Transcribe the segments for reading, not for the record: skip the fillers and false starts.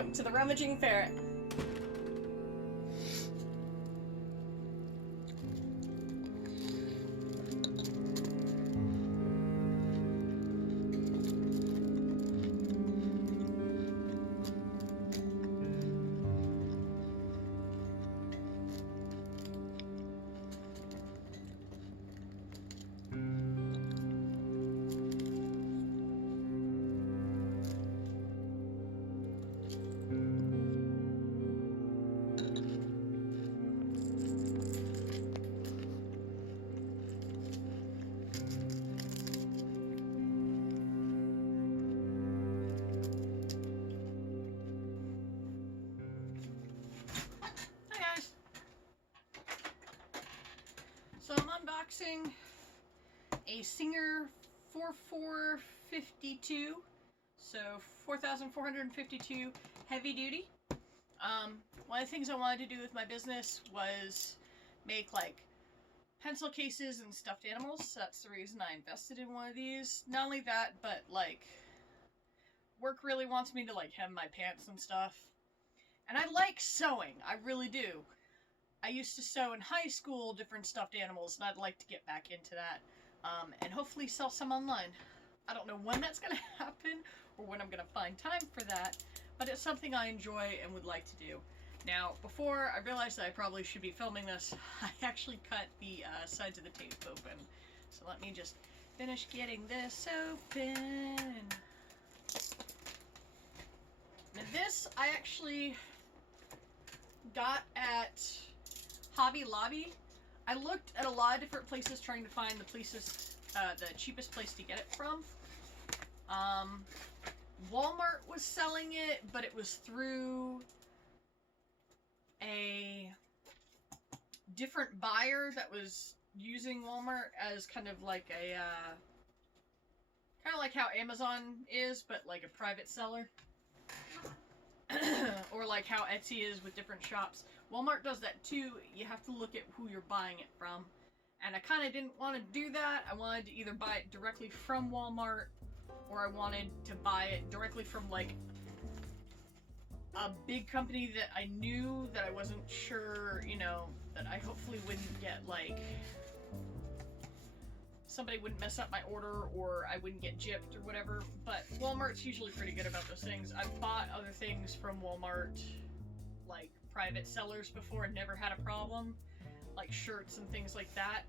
welcome to the Rummaging Ferret. So I'm unboxing a Singer 4452, so 4,452 heavy duty. One of the things I wanted to do with my business was make like pencil cases and stuffed animals, so that's the reason I invested in one of these. Not only that, but like work really wants me to like hem my pants and stuff. And I like sewing, I really do. I used to sew in high school different stuffed animals, and I'd like to get back into that, and hopefully sell some online. I don't know when that's going to happen, or when I'm going to find time for that, but it's something I enjoy and would like to do. Now, before I realized that I probably should be filming this, I actually cut the sides of the tape open. So let me just finish getting this open. Now this I actually got at Hobby Lobby. I looked at a lot of different places trying to find the cheapest place to get it from. Walmart was selling it, but it was through a different buyer that was using Walmart as kind of like a, kind of like how Amazon is, but like a private seller. Or like how Etsy is with different shops. Walmart does that too. You have to look at who you're buying it from. And I kind of didn't want to do that. I wanted to either buy it directly from Walmart, or I wanted to buy it directly from like a big company that I knew that I wasn't sure, you know, that I hopefully wouldn't get like, somebody wouldn't mess up my order or I wouldn't get gypped or whatever. But Walmart's usually pretty good about those things. I've bought other things from Walmart, like private sellers before, and never had a problem, like shirts and things like that.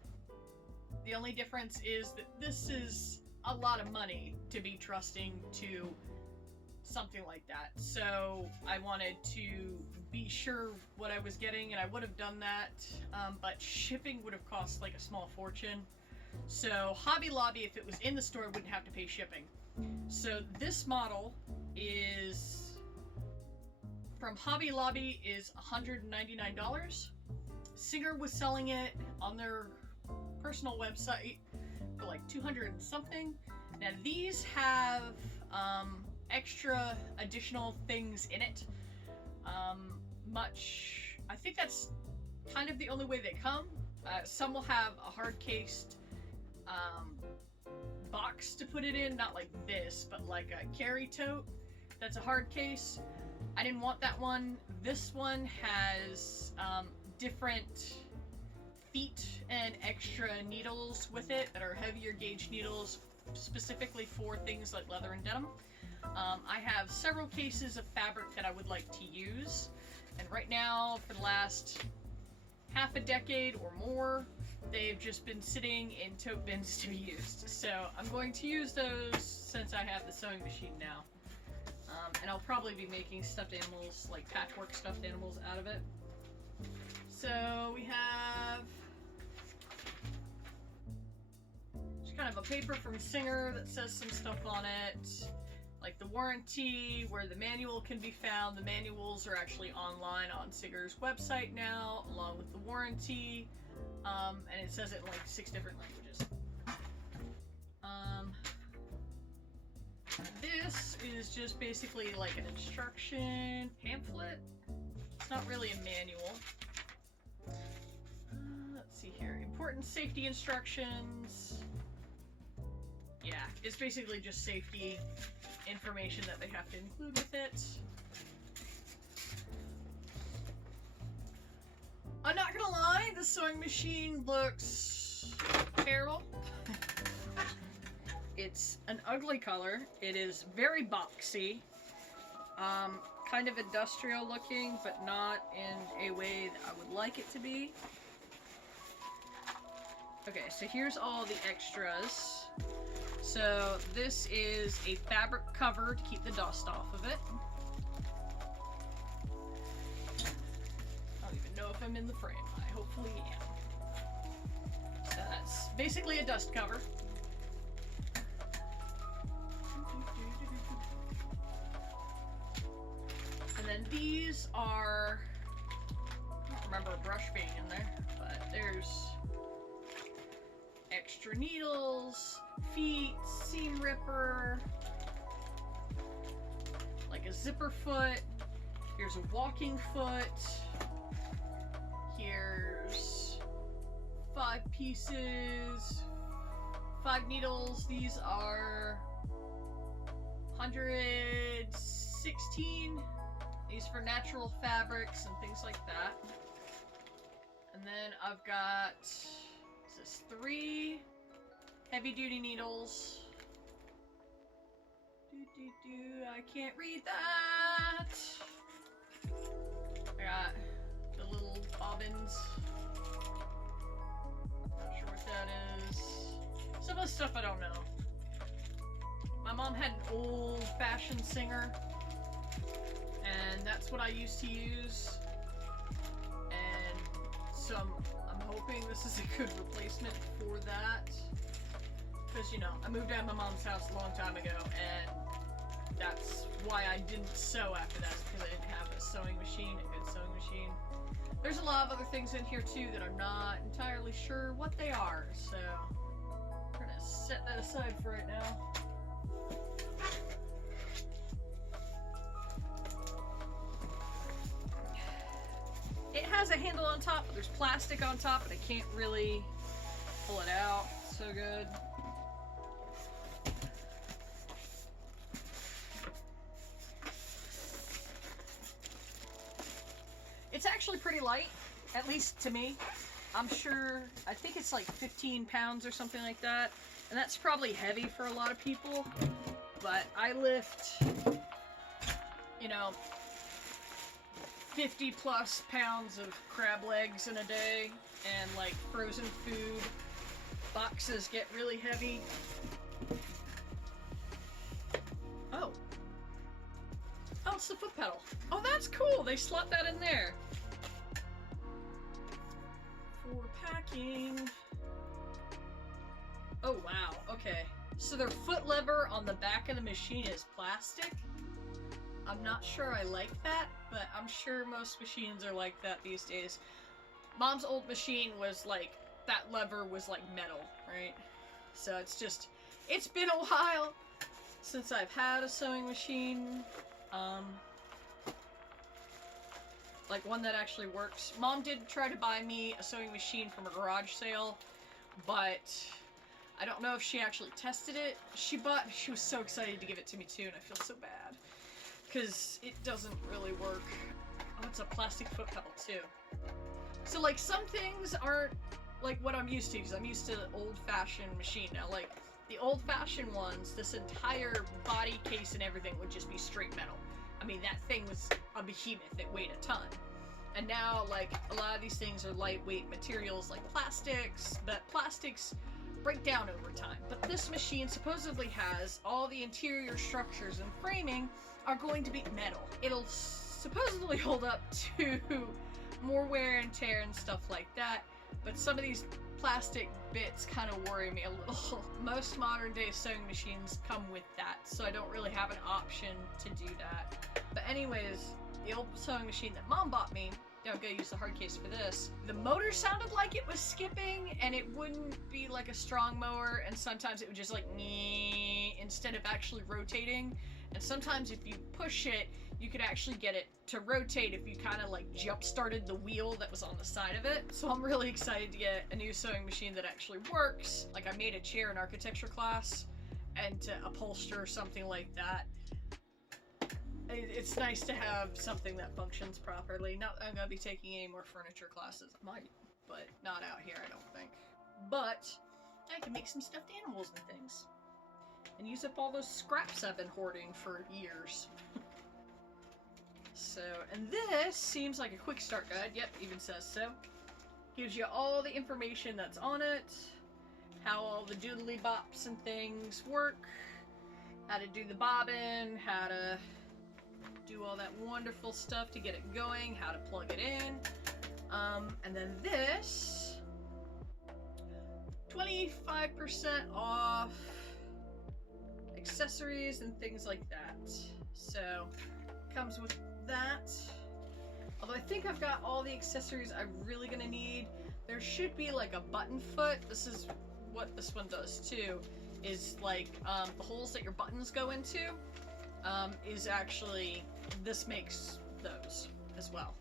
The only difference is that this is a lot of money to be trusting to something like that. So I wanted to be sure what I was getting, and I would have done that, but shipping would have cost like a small fortune. So Hobby Lobby, if it was in the store, wouldn't have to pay shipping. So this model is from Hobby Lobby is $199. Singer was selling it on their personal website for like 200 and something. Now these have extra additional things in it. I think that's kind of the only way they come. Some will have a hard cased box to put it in, not like this, but like a carry tote that's a hard case. I didn't want that one. This one has different feet and extra needles with it that are heavier gauge needles specifically for things like leather and denim. I have several cases of fabric that I would like to use, and right now for the last half a decade or more they've just been sitting in tote bins to be used. So I'm going to use those since I have the sewing machine now. And I'll probably be making stuffed animals, like patchwork stuffed animals out of it. So we have just kind of a paper from Singer that says some stuff on it. Like the warranty, where the manual can be found. The manuals are actually online on Singer's website now, along with the warranty. And it says it in like 6 different languages. This is just basically like an instruction pamphlet. It's not really a manual. Let's see here. Important safety instructions. Yeah, it's basically just safety information that they have to include with it. I'm not gonna lie, the sewing machine looks terrible. It's an ugly color. It is very boxy. Kind of industrial looking, but not in a way that I would like it to be. Okay, so here's all the extras. So this is a fabric cover to keep the dust off of it. I don't even know if I'm in the frame. I hopefully am. So that's basically a dust cover. And then these are, I don't remember a brush being in there, but there's extra needles, feet, seam ripper, like a zipper foot, here's a walking foot, here's 5 pieces, 5 needles. These are 116. These for natural fabrics and things like that. And then I've got, is this 3 heavy duty needles. I can't read that. I got the little bobbins. Not sure what that is. Some of the stuff I don't know. My mom had an old-fashioned singer, and that's what I used to use. And so I'm hoping this is a good replacement for that. Because, you know, I moved out of my mom's house a long time ago, and that's why I didn't sew after that, because I didn't have a sewing machine, a good sewing machine. There's a lot of other things in here, too, that I'm not entirely sure what they are, so we're gonna set that aside for right now. It has a handle on top, but there's plastic on top, and I can't really pull it out so good. It's actually pretty light, at least to me. I'm sure, I think it's like 15 pounds or something like that, and that's probably heavy for a lot of people, but I lift, you know, 50 plus pounds of crab legs in a day, and like frozen food boxes get really heavy. Oh, it's the foot pedal. Oh, that's cool. They slot that in there for packing. Oh wow, okay. So their foot lever on the back of the machine is plastic. I'm not sure I like that, but I'm sure most machines are like that these days. Mom's old machine was like, that lever was like metal, right? So it's just, it's been a while since I've had a sewing machine. Like one that actually works. Mom did try to buy me a sewing machine from a garage sale, but I don't know if she actually tested it. She was so excited to give it to me too, and I feel so bad, because it doesn't really work. Oh, it's a plastic foot pedal too. So like some things aren't like what I'm used to, because I'm used to the old-fashioned machine. Now like the old-fashioned ones, this entire body case and everything would just be straight metal. I mean, that thing was a behemoth, it weighed a ton. And now, like, a lot of these things are lightweight materials like plastics, but plastics break down over time. But this machine supposedly has all the interior structures and framing are going to be metal. It'll supposedly hold up to more wear and tear and stuff like that, but some of these plastic bits kind of worry me a little. Most modern day sewing machines come with that, so I don't really have an option to do that. But anyways, the old sewing machine that Mom bought me, I'm gonna use the hard case for this, the motor sounded like it was skipping, and it wouldn't be like a strong mower, and sometimes it would just like instead of actually rotating. And sometimes if you push it, you could actually get it to rotate if you kind of like jump started the wheel that was on the side of it. So I'm really excited to get a new sewing machine that actually works. Like I made a chair in architecture class, and to upholster something like that, it's nice to have something that functions properly. Not that I'm gonna be taking any more furniture classes. I might, but not out here, I don't think. But I can make some stuffed animals and things. And use up all those scraps I've been hoarding for years. So, and this seems like a quick start guide. Yep, even says so. Gives you all the information that's on it, how all the doodly bops and things work, how to do the bobbin, how to do all that wonderful stuff to get it going, how to plug it in. And then this, 25% off accessories and things like that. So, comes with that. Although I think I've got all the accessories I'm really gonna need. There should be like a button foot. This is what this one does too. Is like the holes that your buttons go into is actually, this makes those as well.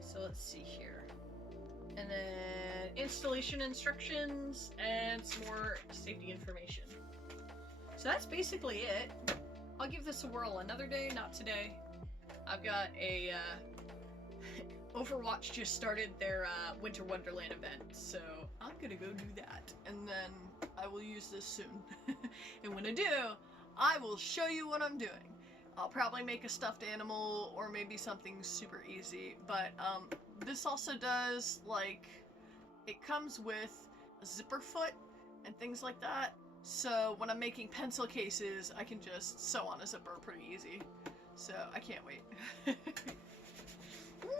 So let's see here. And then installation instructions and some more safety information. So that's basically it. I'll give this a whirl another day, not today. I've got a Overwatch just started their Winter Wonderland event, so I'm gonna go do that, and then I will use this soon. And when I do, I will show you what I'm doing. I'll probably make a stuffed animal or maybe something super easy, but this also does, like, it comes with a zipper foot and things like that, so when I'm making pencil cases, I can just sew on a zipper pretty easy. So I can't wait. Woo!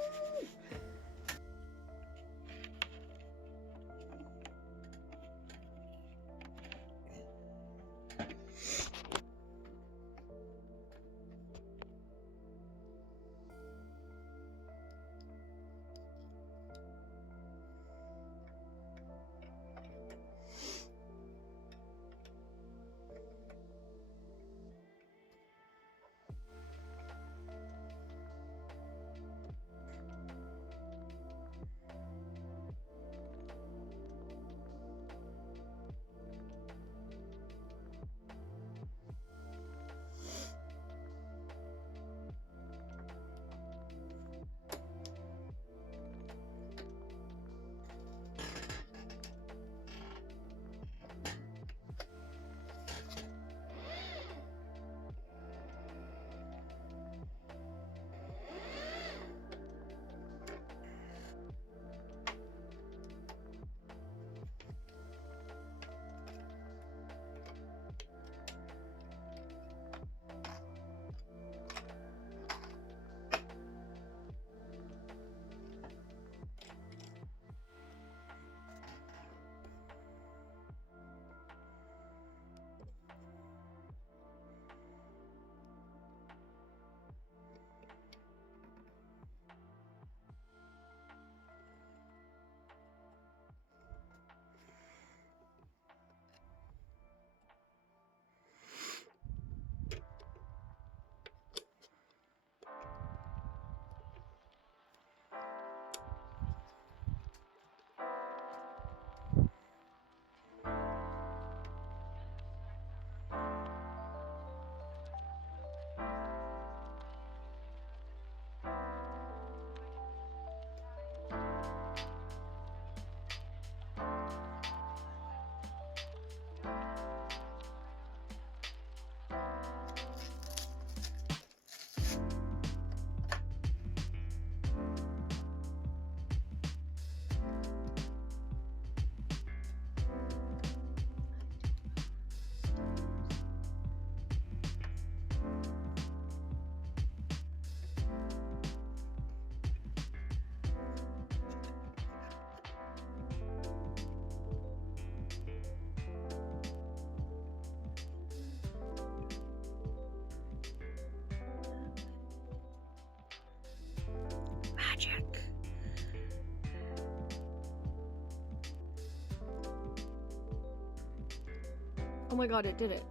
Oh my god, it did it.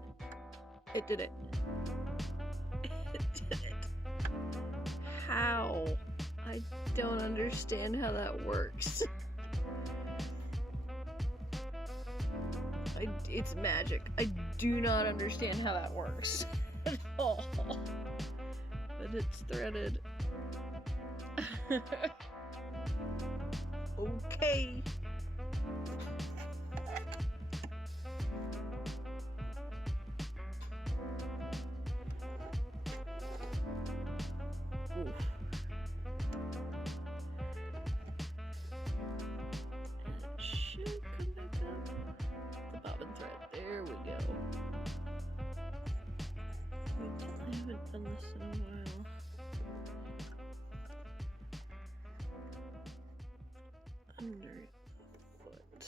It did it. It did it. How? I don't understand how that works. It's magic. I do not understand how that works at all. But that it's threaded. Okay. Oof. And it should come back up. The bobbin thread. There we go. I haven't done this in a while. Under the foot.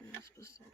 And it's supposed to...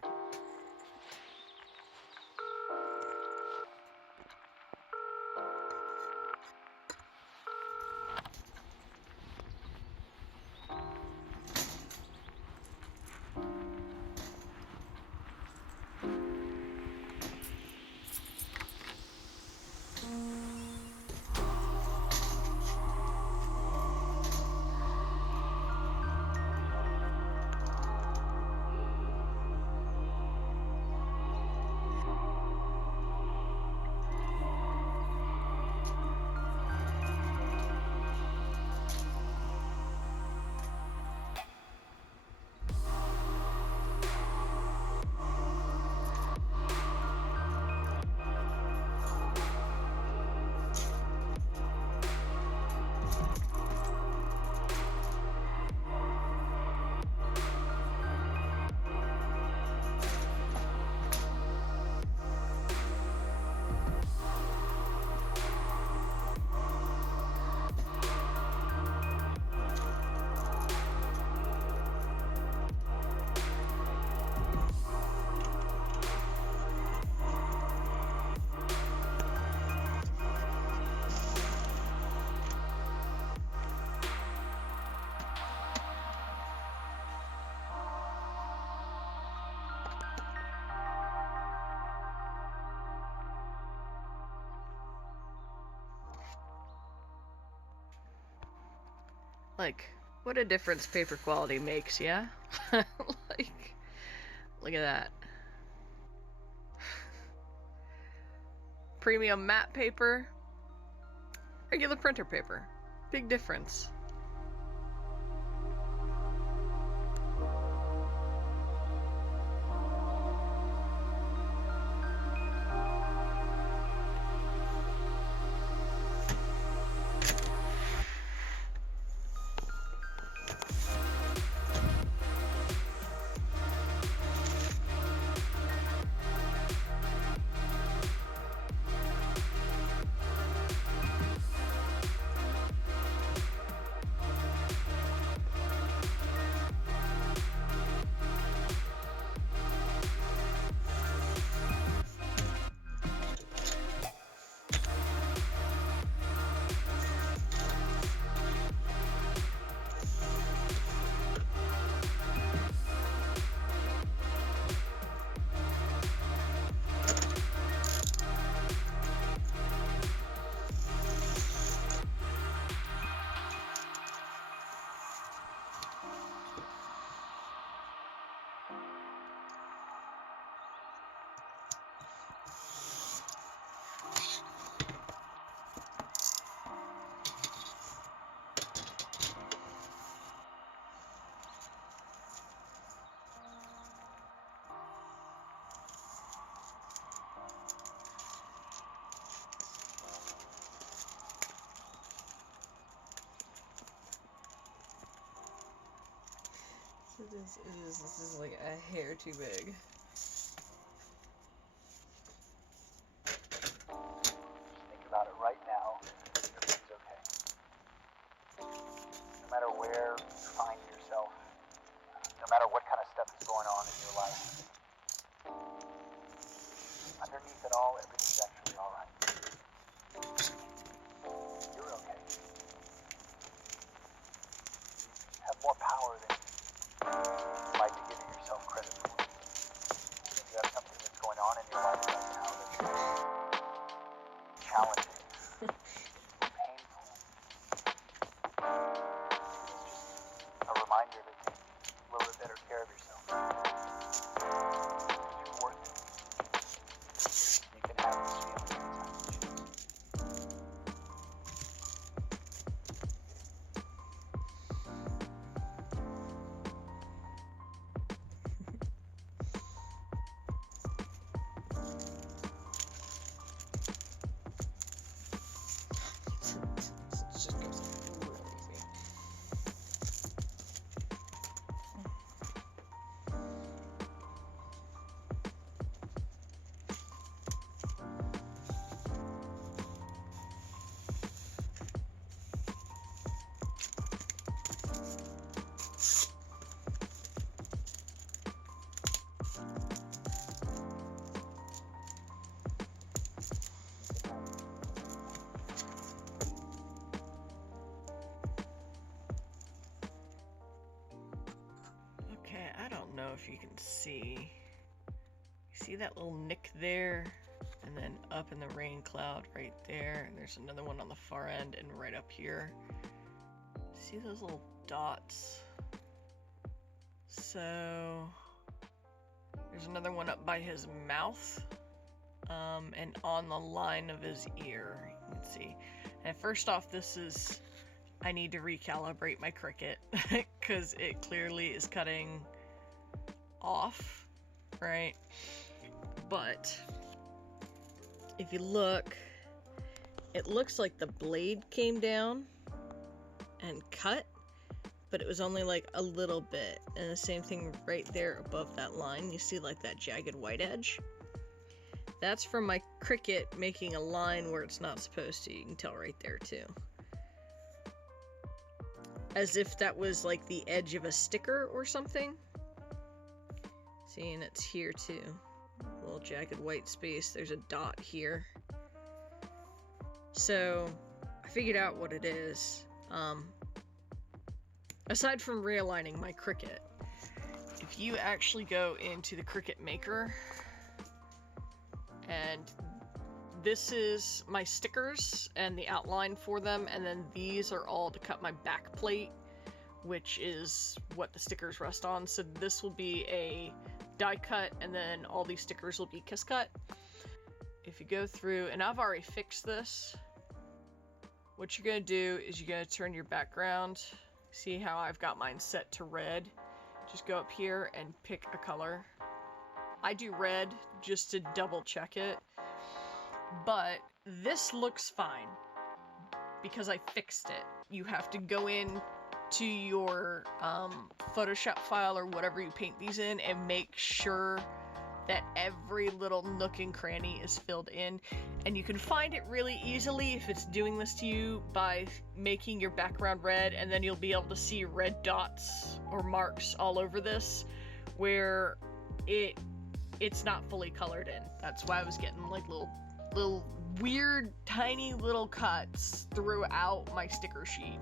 Like, what a difference paper quality makes, yeah? Like, look at that. Premium matte paper, regular printer paper. Big difference. This is like a hair too big. Think about it right now. Everything's okay. No matter where you find yourself, no matter what kind of stuff is going on in your life, underneath it all, everything's actually all right. You're okay. You have more power than you might be giving yourself credit for. If you have something that's going on in your life right now that's challenging, painful, it's just a reminder to take a little bit better care of yourself. You're worth it. if you can see. See that little nick there? And then up in the rain cloud right there. And there's another one on the far end and right up here. See those little dots? So there's another one up by his mouth. And on the line of his ear. You can see. And first off, I need to recalibrate my Cricut because it clearly is cutting off, right? But if you look, it looks like the blade came down and cut, but it was only like a little bit. And the same thing right there above that line, you see like that jagged white edge? That's from my Cricut making a line where it's not supposed to. You can tell right there too. As if that was like the edge of a sticker or something. See, and it's here too. A little jagged white space. There's a dot here. So, I figured out what it is. Aside from realigning my Cricut, if you actually go into the Cricut Maker, and this is my stickers and the outline for them, and then these are all to cut my back plate, which is what the stickers rest on. So this will be a die cut, and then all these stickers will be kiss cut. If you go through, and I've already fixed this, what you're going to do is you're going to turn your background. See how I've got mine set to red? Just go up here and pick a color. I do red just to double check it, but this looks fine because I fixed it. You have to go in to your Photoshop file or whatever you paint these in and make sure that every little nook and cranny is filled in. And you can find it really easily if it's doing this to you by making your background red, and then you'll be able to see red dots or marks all over this where it's not fully colored in. That's why I was getting like little weird tiny little cuts throughout my sticker sheet.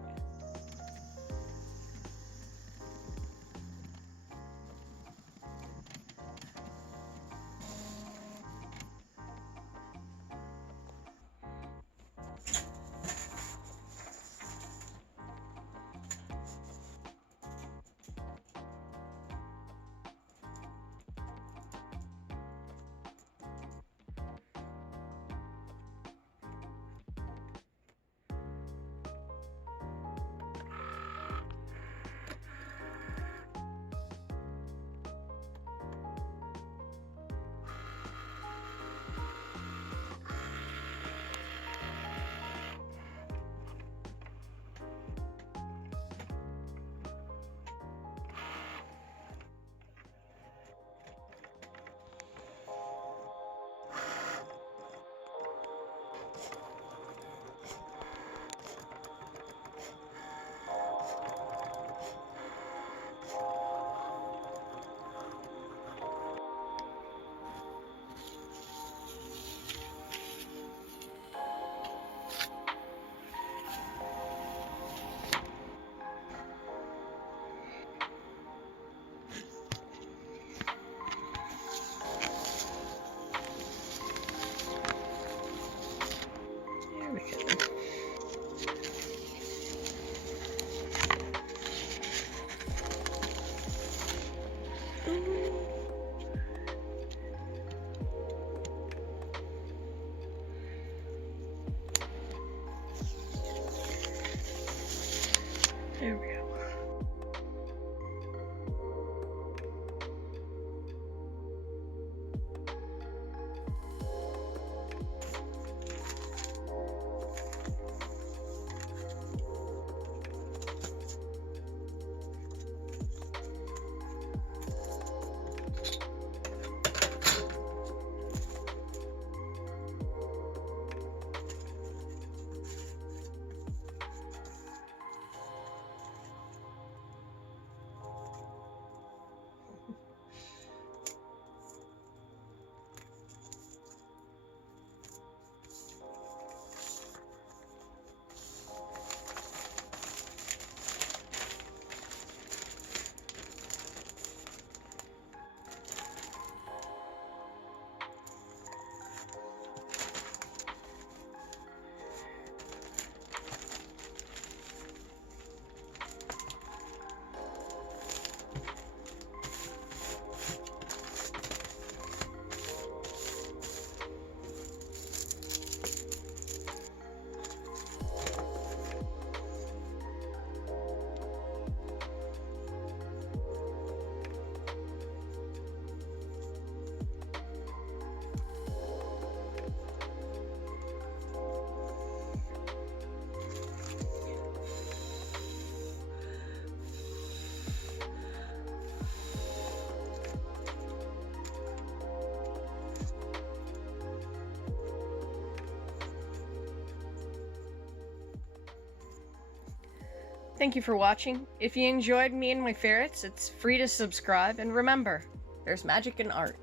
There we go. Thank you for watching. If you enjoyed me and my ferrets, it's free to subscribe, and remember, there's magic in art.